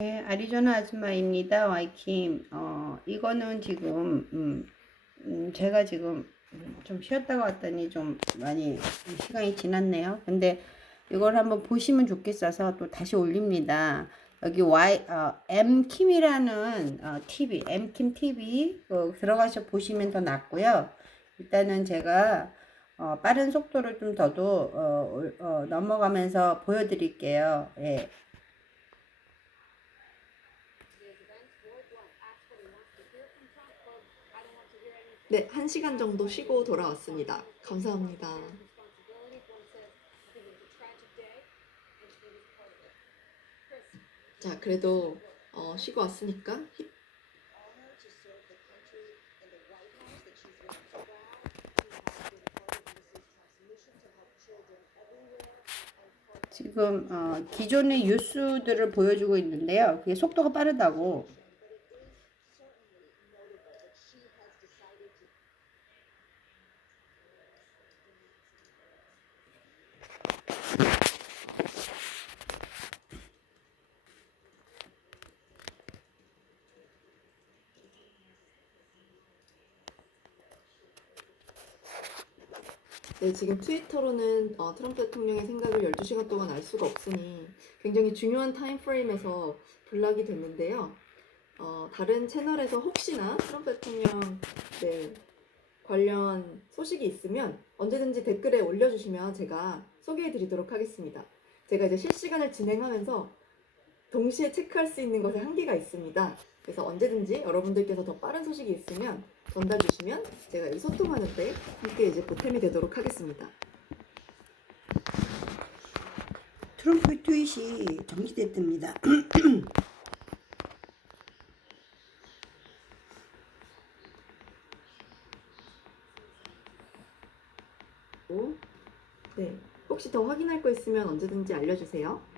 네, 아리조나 아줌마입니다. 와이킴. 이거는 지금, 제가 지금 좀 쉬었다가 왔더니 좀 많이 시간이 지났네요. 근데 이걸 한번 보시면 좋겠어서 또 다시 올립니다. 여기 M킴이라는 TV, M킴 TV 들어가서 보시면 더 낫고요. 일단은 제가 빠른 속도를 좀 더도 넘어가면서 보여드릴게요. 예. 네, 1시간 정도 쉬고 돌아왔습니다. 감사합니다. 자, 그래도 쉬고 왔으니까 지금 기존의 뉴스들을 보여주고 있는데요. 그게 속도가 빠르다고. 네, 지금 트위터로는 트럼프 대통령의 생각을 12시간 동안 알 수가 없으니 굉장히 중요한 타임프레임에서 블락이 됐는데요. 다른 채널에서 혹시나 트럼프 대통령 관련 소식이 있으면 언제든지 댓글에 올려주시면 제가 소개해드리도록 하겠습니다. 제가 이제 실시간을 진행하면서 동시에 체크할 수 있는 것에 한계가 있습니다. 그래서 언제든지 여러분들께서 더 빠른 소식이 있으면 전달 주시면 제가 이 소통하는 데 함께 이제 보탬이 되도록 하겠습니다. 트럼프 트윗이 정지됐답니다. 네, 혹시 더 확인할 거 있으면 언제든지 알려주세요.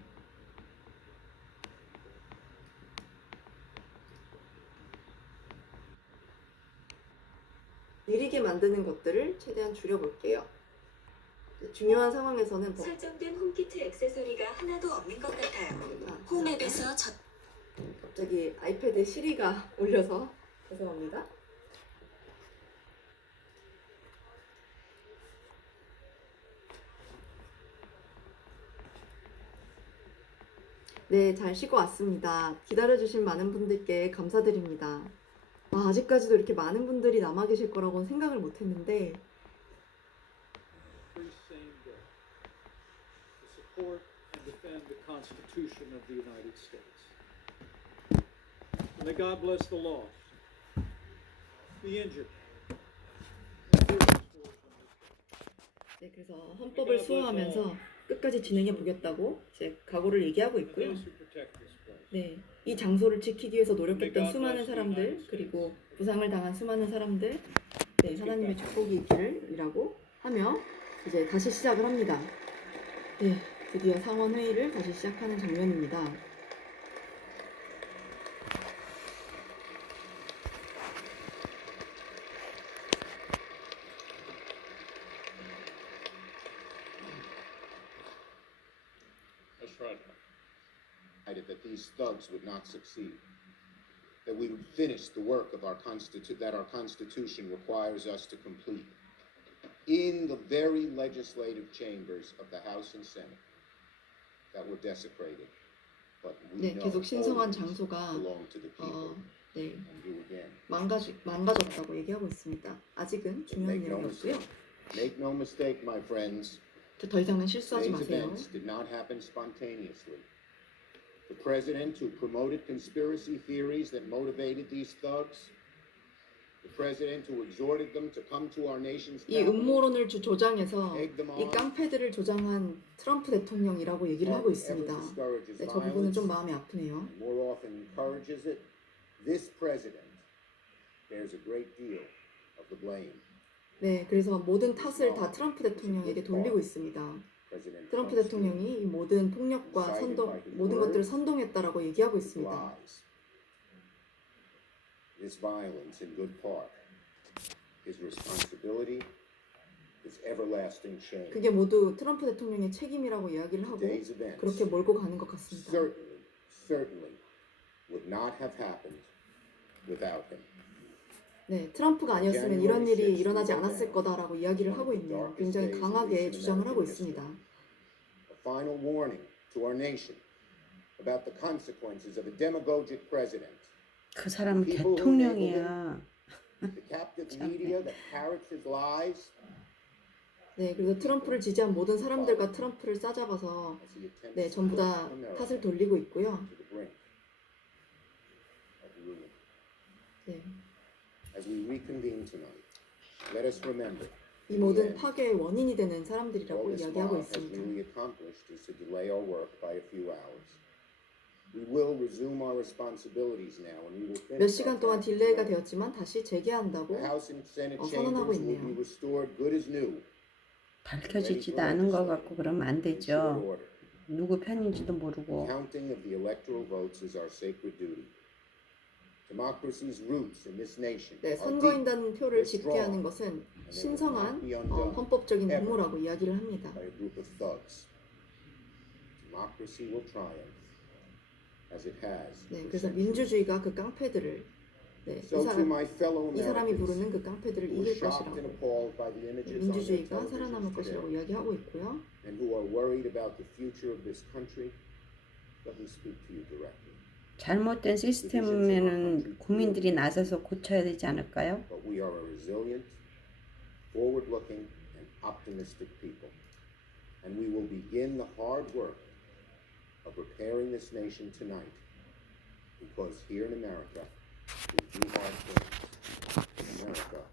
느리게 만드는 것들을 최대한 줄여볼게요. 중요한 상황에서는 설정된 홈키트 액세서리가 하나도 없는 것 같아요. 홈앱에서 갑자기 아이패드에 시리가 올려서 죄송합니다. 네, 잘 쉬고 왔습니다. 기다려주신 많은 분들께 감사드립니다. 아직까지도 이렇게 많은 분들이 남아 계실 거라고는 생각을 못 했는데 support and defend the Constitution of the United States. May God bless the lost, the injured. 네, 그래서 헌법을 수호하면서 끝까지 진행해 보겠다고 제 각오를 얘기하고 있고요. 네, 이 장소를 지키기 위해서 노력했던 수많은 사람들, 그리고 부상을 당한 수많은 사람들, 네, 하나님의 축복이 있기를이라고 하며 이제 다시 시작을 합니다. 네, 드디어 상원 회의를 다시 시작하는 장면입니다. That these thugs would not succeed, that we would finish the work of our that our Constitution requires us to complete in the very legislative chambers of the House and Senate that were desecrated. But we know 계속 신성한 장소가 belong to the people. 네, 망가졌다고 얘기하고 있습니다. 아직은 중요한 내용이었고요. Make no mistake, my friends. 더 이상은 실수하지 Today's 마세요. events did not happen spontaneously. The president who promoted conspiracy theories that motivated these thugs, the president who exhorted them to come to our nation's 이 capital, 음모론을 조장해서 이 깡패들을 조장한 트럼프 대통령이라고 얘기를 하고 있습니다. 네, 저 부분은 좀 마음이 아프네요. more often encourages it. This president bears a great deal of the blame. 네, 그래서 모든 탓을 다 트럼프 대통령에게 돌리고 있습니다. 트럼프 대통령이 이 모든 폭력과 모든 것들을 선동했다라고 얘기하고 있습니다. This violence, in good part, his responsibility, his everlasting shame. 그게 모두 트럼프 대통령의 책임이라고 이야기를 하고 그렇게 몰고 가는 것 같습니다. Certainly not have happened without him. 네, 트럼프가 아니었으면 이런 일이 일어나지 않았을 거다라고 이야기를 하고 있네요. 굉장히 강하게 주장을 하고 있습니다. A final warning to our nation about the consequences of a demagogic president. 그 사람은 대통령이야. The captive media that parrots his lies. 네, 그래서 트럼프를 지지한 모든 사람들과 트럼프를 싸잡아서 네, 전부 다 탓을 돌리고 있고요. 네. As we reconvene tonight, let us remember. 이 모든 파괴의 원인이 되는 All 사람들이라고 this 이야기하고 mob has 있습니다. really accomplished is to delay our work by a few hours. We will resume our responsibilities now, and we will 몇 finish 시간 our 동안 task 딜레이가 tonight. 되었지만 다시 재개한다고 The House and Senate 선언하고 chambers will 있네요. be restored good as new. 밝혀지지도 않은 것 같고 그러면 안 되죠. 누구 편인지도 모르고. Counting of the electoral votes is our sacred duty. Democracy's roots in this nation 네, are deep. 선거인단 표를 집계하는 것은 신성한 헌법적인 임무라고 이야기를 합니다. By a group of thugs. Democracy will triumph, as it has. 네, for 그래서 centuries. 민주주의가 그 깡패들을 네, So to my fellow 이 사람이 Americans, 부르는 그 깡패들을 who are 이길 shocked 것이라고 and appalled by the images on their 민주주의가 televisions 살아남을 것이라고 today, 이야기하고 있고요. and who are worried about the future of this country, let me speak to you directly. 잘못된 시스템에는 국민들이 나서서 고쳐야 되지 않을까요? But we are a resilient, forward-looking, and optimistic people. And we will begin the hard work of repairing this nation tonight. Because here in America, we do hard things. In America,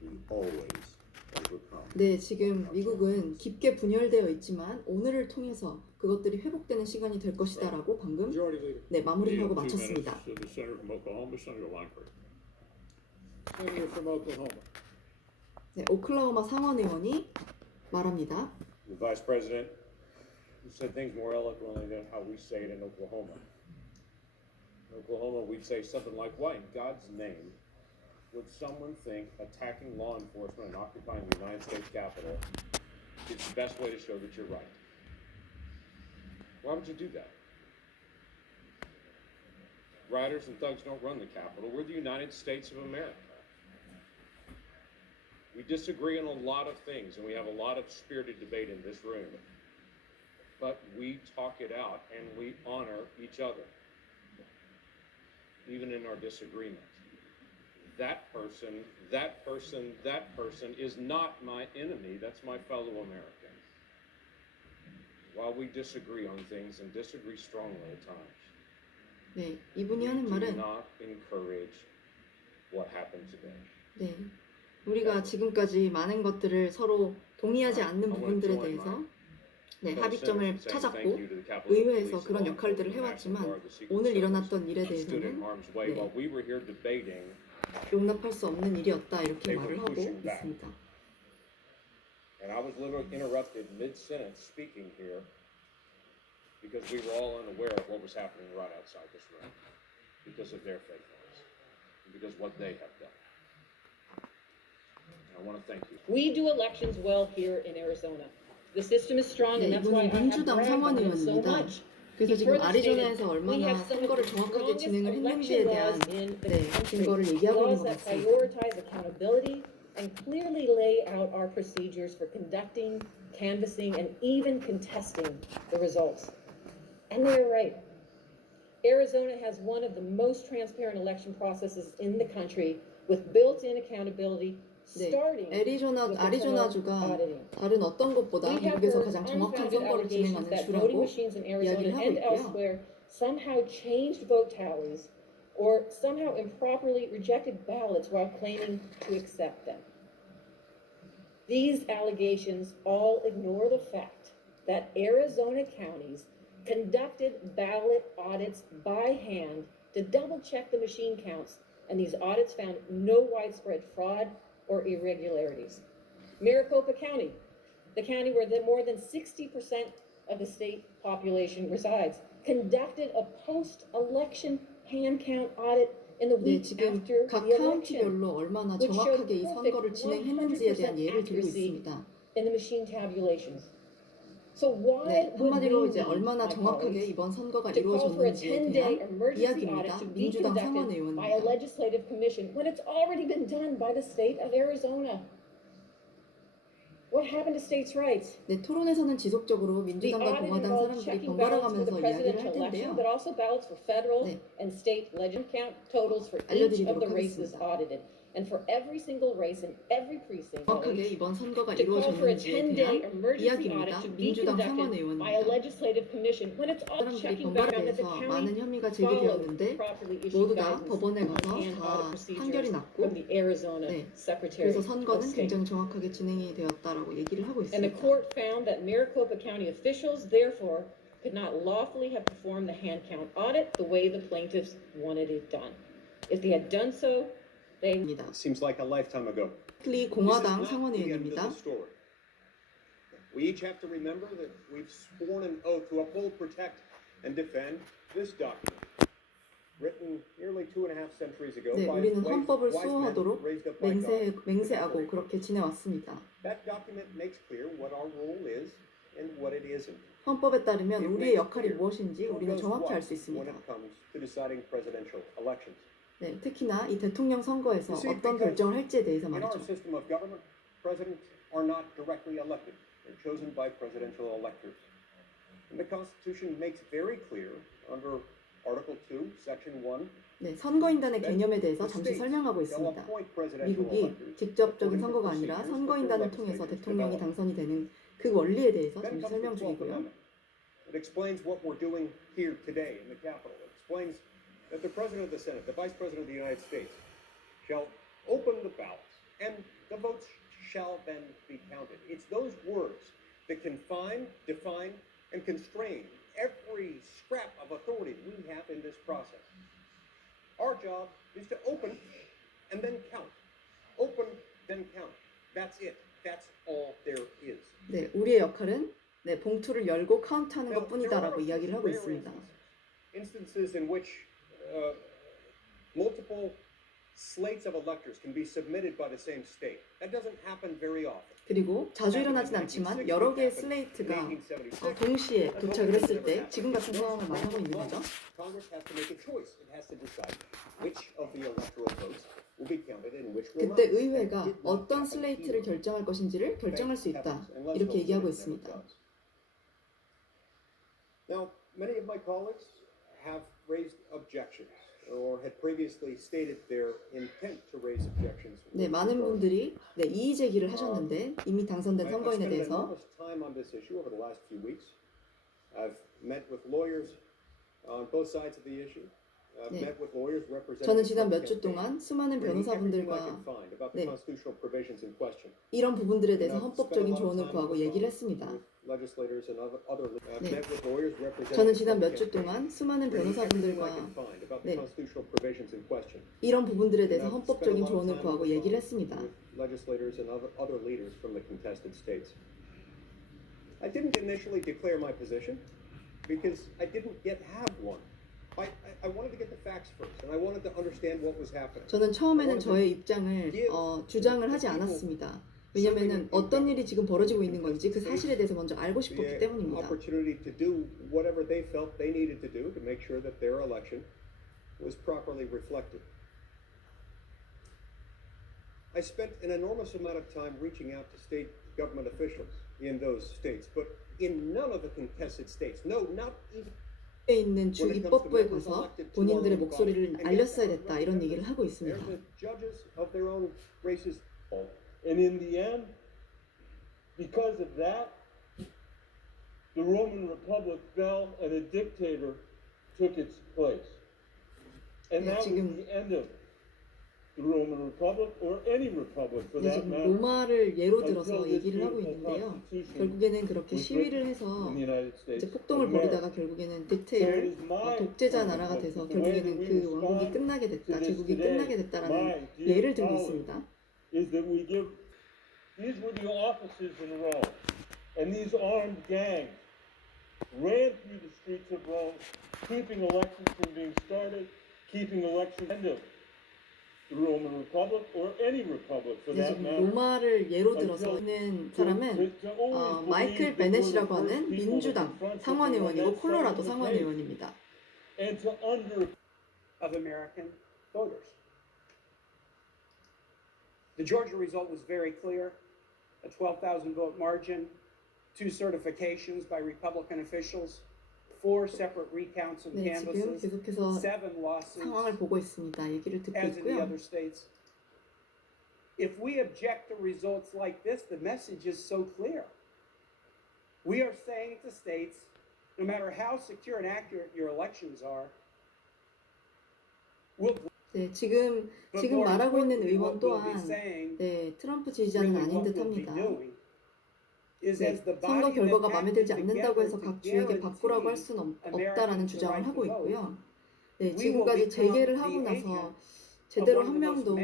we always overcome. 네, 지금 미국은 깊게 분열되어 있지만 오늘을 통해서 그것들이 회복되는 시간이 될 것이다라고 방금 Majority Leader. 네, 마무리를 하고 2 minutes 마쳤습니다. to the senator from Oklahoma, Senator Langford. Senator from Oklahoma. 네, 오클라호마 상원 의원이 말합니다. The Vice President, you said things more eloquently than how we say it in Oklahoma. In Oklahoma, we'd say something like, why in God's name would someone think attacking law enforcement and occupying the United States Capitol is the best way to show that you're right? Why would you do that? Rioters and thugs don't run the Capitol. We're the United States of America. We disagree on a lot of things, and we have a lot of spirited debate in this room. But we talk it out, and we honor each other, even in our disagreement. That person is not my enemy. That's my fellow American. While we disagree on things and disagree strongly at times, 네, 이분이 we 하는 do 말은 not encourage what happened today. 네, 우리가 지금까지 많은 것들을 서로 동의하지 않는 부분들에 대해서 네, 합의점을 찾았고 의회에서 그런 역할들을 해왔지만 오늘 일어났던 일에 대해서는 네, 용납할 수 없는 일이었다 이렇게 말을 하고 있습니다. And I was literally interrupted mid-sentence speaking here because we were all unaware of what was happening right outside this room because of their faithfulness and because of what they have done. And I want to thank you. We do elections well here in Arizona. The system is strong, and 네, that's why I 이분은 have 민주당 bragged on it so 상원의원입니다. much. 그래서 지금 He further 아리조나에서 stated, 얼마나 "We have some of 선거를 the 정확하게 strongest 진행을 했는지에 election 대한 laws in the 네, country. 증거를 얘기하고 있는 Laws 것 that 같습니다. prioritize accountability and clearly lay out our procedures for conducting, canvassing, and even contesting the results. And they're right. Arizona has one of the most transparent election processes in the country with built-in accountability, 네, starting with 애리조나주가 internal auditing. 다른 어떤 곳보다 We have 미국에서 heard 가장 정확한 unfounded 선거를 allegations 진행하는 that voting 주라고 machines in Arizona 이야기를 하고 and 있고요. elsewhere somehow changed vote tallies or somehow improperly rejected ballots while claiming to accept them. These allegations all ignore the fact that Arizona counties conducted ballot audits by hand to double-check the machine counts, and these audits found no widespread fraud or irregularities. Maricopa County, the county where more than 60% of the state population resides, conducted a post-election hand count audit in the 네, week 지금 after 각 the election, 카운티별로 얼마나 which showed 정확하게 이 선거를 perfect 진행했는지에 대한 100% 예를 들고 accuracy 있습니다. in the machine tabulations. So why 네, would 한마디로 we 이제 need, 얼마나 my 정확하게 colleagues, 이번 선거가 to call for a 이루어졌는지에 10-day 대한 emergency 이야기입니다. audit to be 민주당 상원 conducted by a 의원입니다. legislative commission when it's already been done by the state of Arizona? What happened to states' rights? 네, 토론에서는 지속적으로 The 민주당과 audit 공화당 involved 사람들이 checking 번갈아 ballots for the 가면서 이야기를 할 presidential election, 텐데요. but also ballots for federal 네. and state legend count totals for each of 알려드리도록 the races 하겠습니다. audited. And for every single race in every precinct, 정확하게 이번 선거가 to call for a 이루어졌는지에 10-day 대한 emergency audit 이야기입니다. to be 민주당 상원 conducted by a 의원입니다. legislative commission when it's all 사람들이 checking 번갈아 back that the 대해서 많은 county 혐의가 followed 제기되었는데 properly issued 모두 다 guidance 법원에 on 가서 hand 다 audit 판결이 procedures 났고 from the Arizona 네, Secretary 그래서 of 선거는 State. 굉장히 정확하게 진행이 되었다라고 얘기를 하고 And the 있습니다. court found that Maricopa County officials, therefore, could not lawfully have performed the hand count audit the way the plaintiffs wanted it done. If they had done so, they 입니다. Seems like a lifetime ago. 클리 This is 공화당 not 상원 the end of 의원입니다. the story. We each have to remember that we've sworn an oath to uphold, protect, and defend this document, written nearly 2.5 centuries ago 네, by 우리는 wise 헌법을 men 수호하도록 raised up by God. 맹세하고 그렇게 지내왔습니다. That document makes clear what our role is and what it isn't. 헌법에 따르면 It 우리의 makes 역할이 clear 무엇인지 who 우리는 does 정확히 알 what 수 when 있습니다. it comes to deciding presidential elections. 네, 특히나 이 대통령 선거에서 You see, 어떤 because 결정을 할지에 대해서 In our 말이죠. system of government, presidents are not directly elected. They're chosen by presidential electors. And the Constitution makes very clear under Article 2, Section 1, 네, 선거인단의 개념에 대해서 잠시 설명하고 shall 있습니다. appoint presidential 미국이 electors 직접적인 선거가 아니라 선거인단을 통해서 대통령이 당선이 되는 그 원리에 대해서 Then 잠시 comes the 설명 12th 중이고요. Amendment. It explains what we're doing here today in the Capitol. It explains that the President of the Senate, the Vice President of the United States, shall open the ballots, and the votes shall then be counted. It's those words that confine, define, and constrain every scrap of authority we have in this process. Our job is to open and then count. Open, then count. That's it. That's all there is. 네, 우리의 역할은 네, 봉투를 열고 카운트하는 Now, 것뿐이다라고 이야기를 하고 rare 있습니다. instances in which multiple slates of electors can be submitted by the same state. That doesn't happen very often. 그리고 자주 일어나진 않지만 여러 개의 슬레이트가 동시에 도착을 했을 때 지금 같은 상황을 말하고 있는 거죠. Congress has to make a choice. It has to decide which of the electoral votes will be counted and which will not. 그때 의회가 어떤 슬레이트를 결정할 것인지를 결정할 수 있다. 이렇게 얘기하고 있습니다. Now, many of my colleagues have raised objections or had previously stated their intent to raise objections. 네, 많은 분들이 네, 이의 제기를 하셨는데 이미 당선된 I've 선거인에 spent 대해서 enormous time on this issue over the last few weeks. I've met with lawyers on both sides of the issue. I've 네. met with lawyers representing 저는 지난 the 몇 주 campaign, 동안 수많은 bringing everything I 변호사분들과 could find about 네. the constitutional provisions in question. 이런 부분들에 대해서 And I've spent a 헌법적인 lot of 조언을 time 구하고 on the 얘기를 phone 했습니다. with legislators and other I've 네. met with lawyers representing 저는 the 지난 몇 주 campaign, 동안 수많은 bringing everything I 변호사분들과 could find about 네. the constitutional provisions in question. 이런 부분들에 And 대해서 I've spent a 헌법적인 lot of 조언을 time 구하고 on the 얘기를 phone 했습니다. with legislators and other leaders from the contested states. I didn't initially declare my position because I didn't yet have one. I wanted to get the facts first, and I wanted to understand what was happening. 저는 처음에는 저의 입장을 주장을 하지 않았습니다. 왜냐면은 어떤 일이 지금 벌어지고 있는 건지 그 사실에 대해서 먼저 알고 싶었기 The 때문입니다. opportunity to do whatever they felt they needed to do to make sure that their election was properly reflected. I spent an enormous amount of time reaching out to state government officials in those states, but in none of the contested states, no, not even 에 있는 주 입법부에 가서 본인들의 목소리를 알렸어야 됐다 이런 얘기를 하고 있습니다. they're the judges of their own races. And in the end, because of that, the Roman Republic fell and a dictator took its place. And 네, that was 지금 the end of the Roman Republic or any republic for 네, that 지금 matter 로마를 예로 들어서 얘기를 하고 있는데요. 결국에는 그렇게 시위를 해서 in the United States. 이제 폭동을 of America. 벌이다가 결국에는 딕테이터, 독재자 나라가 돼서 결국에는 그 왕국이 끝나게 됐다, 제국이 끝나게 됐다라는 예를 들고 있습니다. Is that we give, these were the offices in Rome, and these armed gangs ran through the streets of Rome, keeping elections from being started, keeping elections ended. the Roman Republic or any republic for 네, that 지금 matter. 로마를 예로 들어서 하는 사람은 마이클 베넷이라고 하는 민주당 상원의원이고 콜로라도 상원의원입니다. And to under of American voters. The Georgia result was very clear, a 12,000 vote margin, 2 certifications by Republican officials, 4 separate recounts of 네, 지금 canvases, 계속해서 7 lawsuits, 상황을 보고 있습니다. 얘기를 듣고 as in the 있고요. other states. If we object to results like this, the message is so clear. We are saying to states, no matter how secure and accurate your elections are, we'll 네, 지금 말하고 있는 의원 또한 네, 트럼프 지지자는 아닌 듯합니다. 네, 선거 결과가 마음에 들지 않는다고 해서 각 주에게 바꾸라고 할 수는 없다라는 주장을 하고 있고요. 네, 지금까지 재개를 하고 나서 제대로 한 명도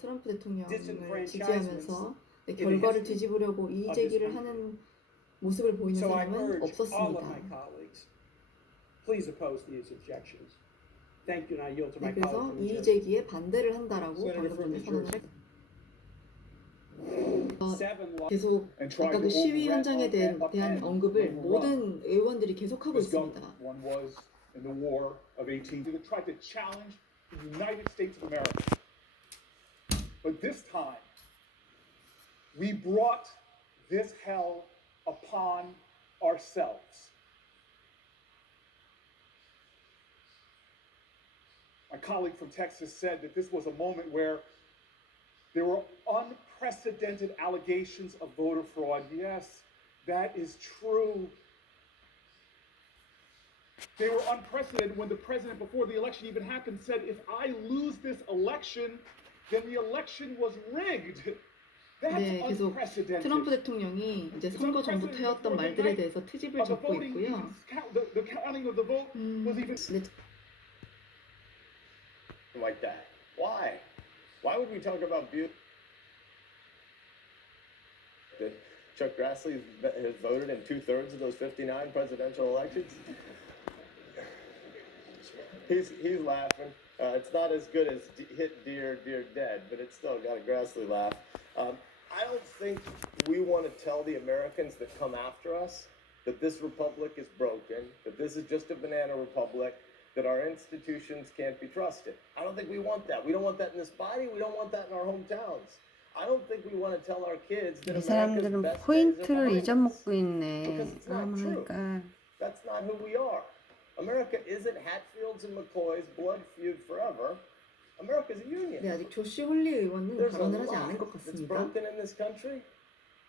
트럼프 대통령을 지지하면서 네, 결과를 뒤집으려고 이의 제기를 하는 모습을 보이는 사람은 없었습니다. Please oppose these objections. Thank you, and I yield to my 네, colleague 그래서 from New 이의 Jersey. 제기에 반대를 한다라고 방금 전에 선언을 했습니다. 계속 아까 그 시위 현장에 대한 언급을 모든 의원들이 계속하고 있습니다. One was in the War of 18 that tried to challenge the United States of America. But this time, we brought this hell upon ourselves. My colleague from Texas said that this was a moment where there were unprecedented allegations of voter fraud. Yes, that is true. They were unprecedented when the president, before the election even happened, said, if I lose this election, then the election was rigged. That's 네, 계속 unprecedented. 트럼프 대통령이 이제 선거 전부터 해왔던 말들에 대해서 트집을 잡고 있고요. The counting of the vote was even 네, Like that. Why? Why would we talk about beauty? That Chuck Grassley has voted in 2/3 of those 59 presidential elections? He's laughing. It's not as good as hit dear dead, but it's still got a Grassley laugh. I don't think we want to tell the Americans that come after us that this republic is broken, that this is just a banana republic, that our institutions can't be trusted. I don't think we want that. We don't want that in this body. We don't want that in our hometowns. I don't think we want to tell our kids that 이 America's 사람들은 best days are 포인트를 behind us. 잊어먹고 있네. Because it's not true. 그러니까 That's not who we are. America isn't Hatfields and McCoys, blood feud forever. America's a union. 네, 아직 조시 홀리 의원은 There's a 발언을 하지 않은 lot 것 that's 같습니다. broken in this country,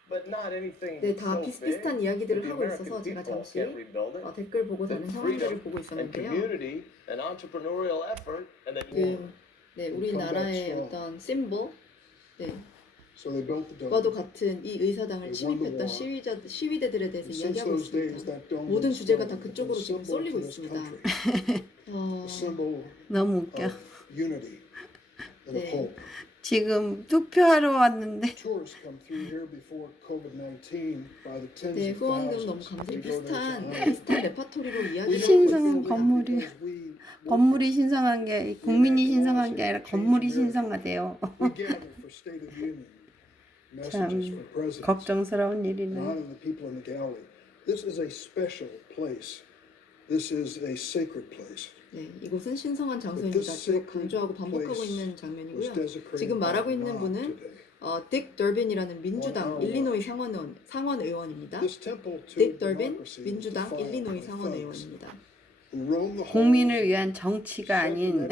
but not anything 네, 다 so 비슷비슷한 big 이야기들을 that the 하고 American 있어서 제가 people 잠시 can't rebuild it. 댓글 보고 That 다른 freedom 상황들을 보고 and 있었는데요. community and entrepreneurial effort and that 지금 네, 우리나라의 어떤 심볼, 네, So they built the 과도 dome. 같은 이 의사당을 침입했던 시위대들에 대해서 이야기하고 있습니다. 모든 주제가 다 그쪽으로 지금 쏠리고 있습니다. 너무 웃겨. Unity and 네. hope. 지금 투표하러 왔는데 Tourists come through here before COVID-19 by the tens 네, of 후원금 너무 thousands. 감사히 We go there to 비슷한 레파토리로 이야기를 하고 신성한 있습니다. 건물이 건물이 신성한 게 국민이 신성한 게 아니라 건물이 신성하대요. We gather for State of Union messages 참 for presidents. 걱정스러운 일이네. Not of the people in the gallery. This is a special place. This is a sacred place. 네, 이곳은 신성한 장소입니다. 계속 강조하고 반복하고 있는 장면이고요. 지금 말하고 있는 분은 딕 더빈이라는 민주당 일리노이 상원 의원입니다. 딕 더빈 민주당 일리노이 상원 의원입니다. 국민을 위한 정치가 아닌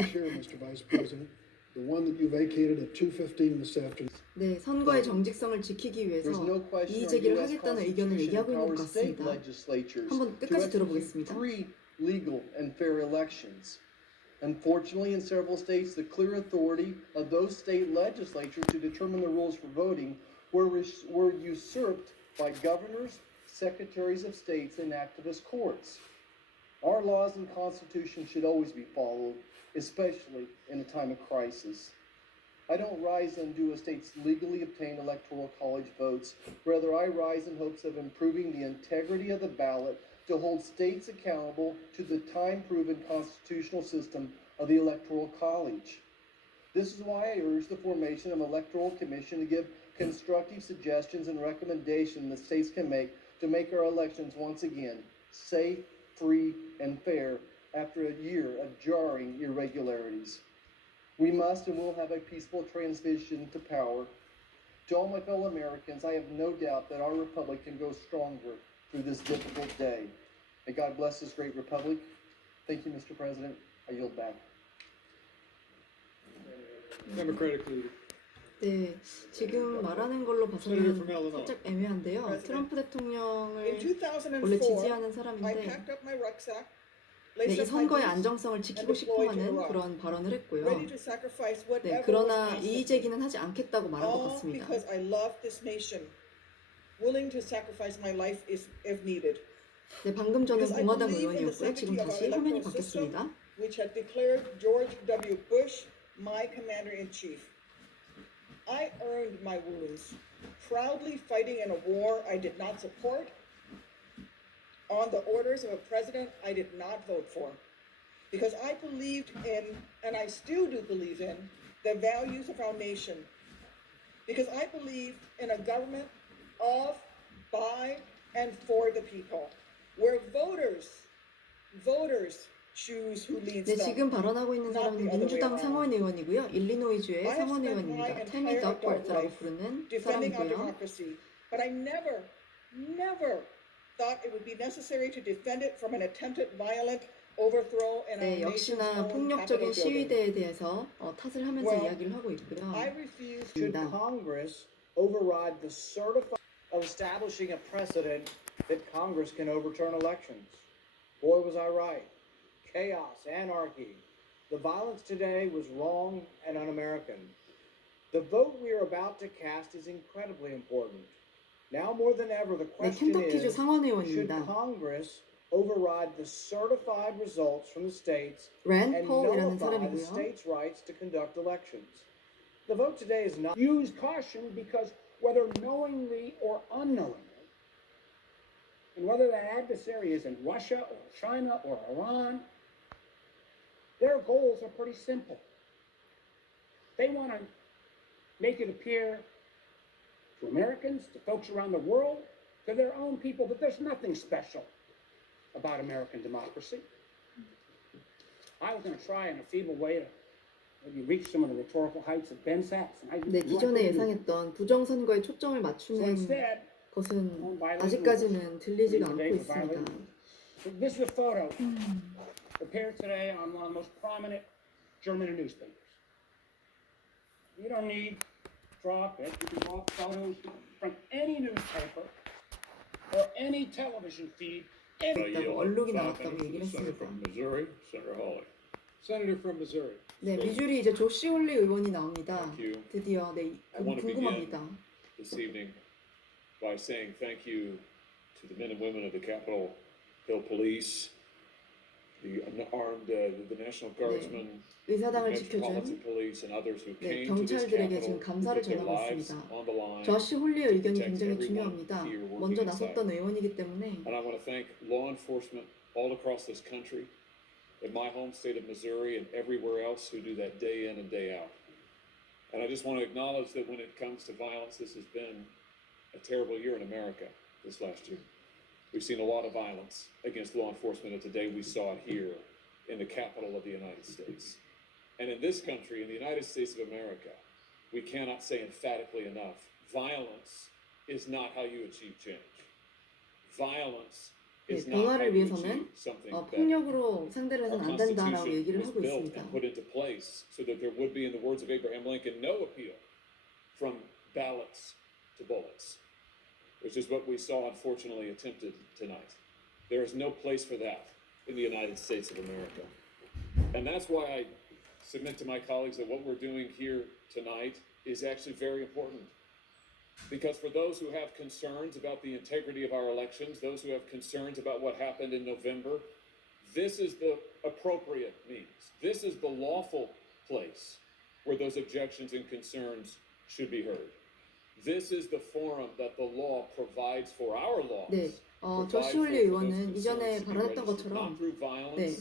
The one that you vacated at 2:15 this afternoon. 네, 선거의 정직성을 지키기 위해서 이의 제기를 하겠다는 의견을 얘기하고 있는 것 같습니다. 한번 끝까지 들어보겠습니다. Legal and fair elections. Unfortunately, in several states, the clear authority of those state legislatures to determine the rules for voting were usurped by governors, secretaries of states, and activist courts. Our laws and constitution should always be followed, especially in a time of crisis. I don't rise to undo a state's legally obtained electoral college votes. Rather, I rise in hopes of improving the integrity of the ballot to hold states accountable to the time-proven constitutional system of the Electoral College. This is why I urge the formation of an electoral commission to give constructive suggestions and recommendations the states can make to make our elections once again safe, free, and fair after a year of jarring irregularities. We must and will have a peaceful transition to power. To all my fellow Americans, I have no doubt that our republic can go stronger through this difficult day. May God bless this great republic. Thank you, Mr. President. I yield back. Democratic leader. 네, 지금 말하는 걸로 Senator from 봐서는 Illinois. 살짝 애매한데요. 트럼프 In 대통령을 2004, 원래 지지하는 I 사람인데 packed up my rucksack, 네, laced 이 up my 선거의 boots, 안정성을 지키고 싶어하는 그런 발언을 했고요. ready to sacrifice 네, whatever was 그러나 asked of 이의 me. 제기는 하지 않겠다고 말한 것 All 같습니다. because I love this nation, willing to sacrifice my life if needed. 네, 방금 전에 Because I 공화당 believe in the 의원이었고요. 지금 sanctity of our 다시 화면이 electoral system, 바뀌었습니다. which had declared George W. Bush my commander-in-chief. I earned my wounds, proudly fighting in a war I did not support, on the orders of a president I did not vote for, because I believed in, and I still do believe in, the values of our nation, because I believe in a government of, by, and for the people, where voters choose who leads 네, them. 지금 발언하고 있는 Not 사람은 the other way 민주당 around. 상원 의원이고요. 일리노이주의 I have 상원 spent my 의원입니다. 태미 entire adult 덕버트라고 life 부르는 defending our 사람이고요. democracy, but I never thought it would be necessary to defend it from an attempted violent overthrow in our 네, nation's 역시나 own 폭력적인 Capitol building. 시위대에 대해서 탓을 하면서 Well, 이야기를 하고 있고요. I refuse Should 입니다. Congress override the certified of establishing a precedent that Congress can overturn elections? Boy, was I right. Chaos, anarchy. The violence today was wrong and un-American. The vote we are about to cast is incredibly important. Now more than ever, the 네, question 켄터키주 is, 상원 should 의원입니다. Congress override the certified results from the states 랜 and 폴이라는 nullify the 사람이고요. states' rights to conduct elections? The vote today is not. Use caution because whether knowingly or unknowingly, and whether that adversary is in Russia or China or Iran, their goals are pretty simple. They want to make it appear to Americans, to folks around the world, to their own people, that there's nothing special about American democracy. I was going to try in a feeble way to maybe reach some of the rhetorical heights of Ben Sass. 네, 기존에 예상했던 부정선거에 초점을 So 맞추는 instead, 것은 아직까지는 들리지가 않고 있습니다. this is a photo appeared today on one of the most prominent German newspapers. You don't need to draw a pic. You can draw photos from any newspaper or any television feed. 있다고 얼룩이 나왔다고 얘기를 했습니다. Missouri, Senator Hawley. Senator from Missouri. 네, 미주리 이제 조시 홀리 의원이 나옵니다. Thank you. 드디어 네, I want to 궁금합니다. begin this evening by saying thank you to the men and women of the Capitol Hill Police, the armed, the National Guardsmen, the 의사당을 Metropolitan 지켜준 Police, and others who 네, came to this 경찰들에게 Capitol 지금 to 감사를 put their 전하고 lives 있습니다. on the line. 조시 홀리의 to 의견이 protect 굉장히 everyone 중요합니다. here working 먼저 inside. 나섰던 의원이기 때문에 And I want to thank law enforcement all across this country, in my home state of Missouri and everywhere else who do that day in and day out. And I just want to acknowledge that when it comes to violence, this has been a terrible year in America this last year. We've seen a lot of violence against law enforcement, and today we saw it here in the capital of the United States. And in this country, in the United States of America, we cannot say emphatically enough, violence is not how you achieve change. Violence 네, is not how 변화를 you 위해서는 achieve something better. 폭력으로 상대를 Our 해서는 안 된다라고 Constitution 얘기를 was 하고 built 있습니다. and put into place so that there would be, in the words of Abraham Lincoln, no appeal from ballots to bullets, which is what we saw unfortunately attempted tonight. There is no place for that in the United States of America. And that's why I submit to my colleagues that what we're doing here tonight is actually very important. Because for those who have concerns about the integrity of our elections, those who have concerns about what happened in November, this is the appropriate means. This is the lawful place where those objections and concerns should be heard. This is the forum that the law provides for our laws. 네, 조시 홀리 의원은 이전에 발언했던 것처럼 네,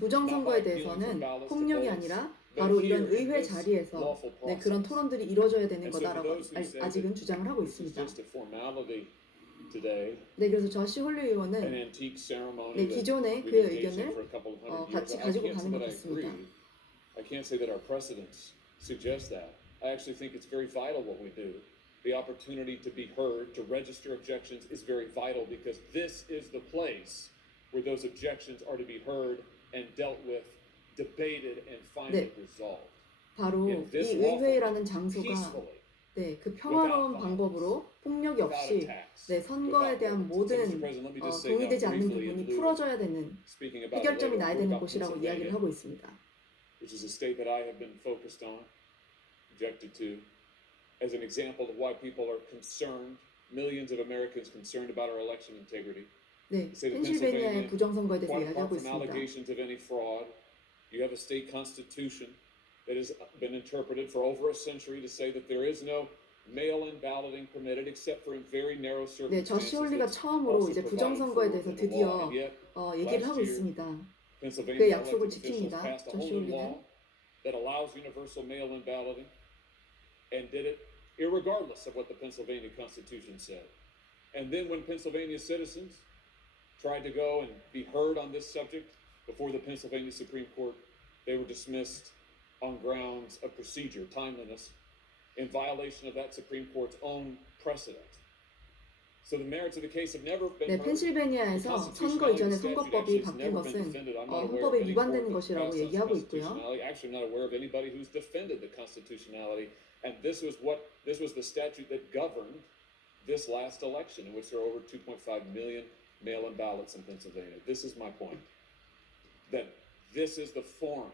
부정선거에 대해서는 폭력이 아니라 바로 이런 의회 자리에서 그런 토론들이 이루어져야 되는 거다라고 아직은 주장을 하고 있습니다. 네, 그래서 저시 홀리 의원은 기존의 그의 의견을 같이 가지고 가는 것 같습니다. I can't say that our precedents suggest that. I actually think it's very vital what we do. The opportunity to be heard, to register objections is very vital because this is the place where those objections are to be heard and dealt with, debated and finally resolved. 바로 이 의회라는 장소가 그 평화로운 방법으로 폭력이 없이 선거에 대한 모든 동의되지 않는 부분이 풀어져야 되는 해결점이 나야 되는 곳이라고 이야기를 하고 있습니다. Which is a state that I have been focused on, objected to, as an example of why people are concerned, millions of Americans concerned about our election integrity. 네, 펜실베니아의 부정선거에 대해서 이야기하고 From 있습니다. allegations of any fraud, you have a state constitution that has been interpreted for over a century to say that there is no mail-in balloting permitted except for in very narrow 네, circumstances. 저시 홀리가 처음으로 이제 부정선거에 대해서 드디어 얘기를 하고 있습니다. 그 약속을 지킵니다. 저시 홀리는. That allows universal mail-in balloting and did it irregardless of what the Pennsylvania Constitution said. And then when Pennsylvania citizens tried to go and be heard on this subject before the Pennsylvania Supreme Court, they were dismissed on grounds of procedure, timeliness, in violation of that Supreme Court's own precedent. So the merits of the case have never been heard. 펜실베니아에서 선거 이전에 선거법이 바뀐 것은 헌법에 위반되는 것이라고 얘기하고 있고요. Actually, I'm not aware of anybody who's defended the constitutionality, and this was the statute that governed this last election, in which there are over 2.5 million mail-in ballots in Pennsylvania. This is my point. That this is the forum.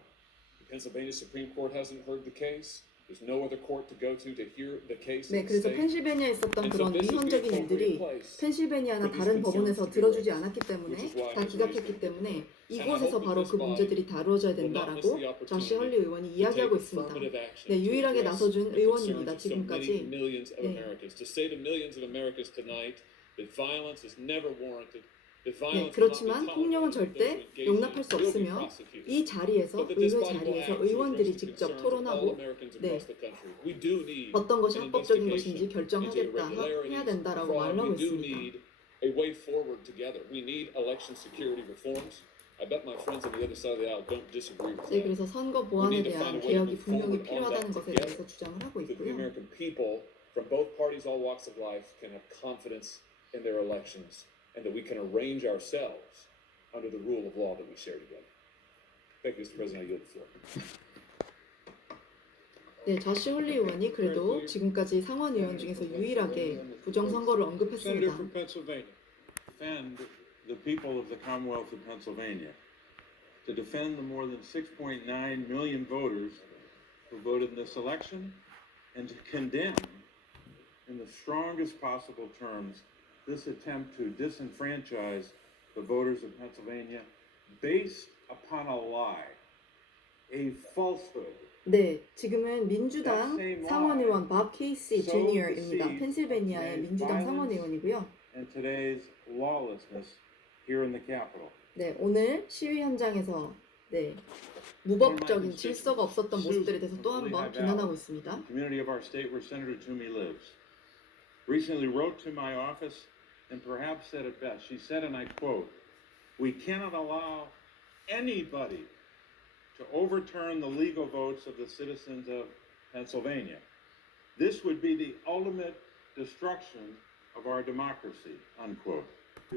The Pennsylvania Supreme Court hasn't heard the case. There's no other court to go to hear the case. 네, 그래서 펜실베니아에 있었던 그런 위헌적인 일들이 펜실베니아나 다른 법원에서 들어주지 않았기 때문에 다 기각했기 때문에 이곳에서 바로 그 문제들이 다루어져야 된다라고 저시 헐리 의원이 이야기하고 있습니다. 네, 유일하게 나서준 의원입니다. 지금까지. 네, 그렇지만 폭력은 절대 용납할 수 없으며 이 자리에서 의회 자리에서 의원들이 직접 토론하고 어떤 것이 합법적인 것인지 결정하겠다 해야 된다라고 말을 하고 있습니다. 네, 그래서 선거 보안에 대한 개혁이 분명히 필요하다는 것에 대해서 주장을 하고 있고요. From both parties, all walks of life can have confidence in their elections. And that we can arrange ourselves under the rule of law that we share together. Thank you, Mr. President. I yield the floor. 네, 저시 홀리 의원이 그래도 지금까지 상원 의원 중에서 유일하게 부정선거를 언급했습니다. Senator from Pennsylvania, defend the people of the Commonwealth of Pennsylvania, to defend the more than 6.9 million voters who voted in this election, and to condemn in the strongest possible terms this attempt to disenfranchise the voters of Pennsylvania based upon a lie, a falsehood. 네, 지금은 민주당 상원의원 밥 케이시 주니어입니다. 펜실베니아의 민주당 상원의원이고요. And today's lawlessness here in the Capitol. 네, 오늘 시위 현장에서 무법적인 질서가 없었던 모습들에 대해서 또 한 번 비난하고 있습니다. Community of our state where Senator Toomey lives recently wrote to my office and perhaps said it best. She said, and I quote, "We cannot allow anybody to overturn the legal votes of the citizens of Pennsylvania. This would be the ultimate destruction of our democracy," unquote.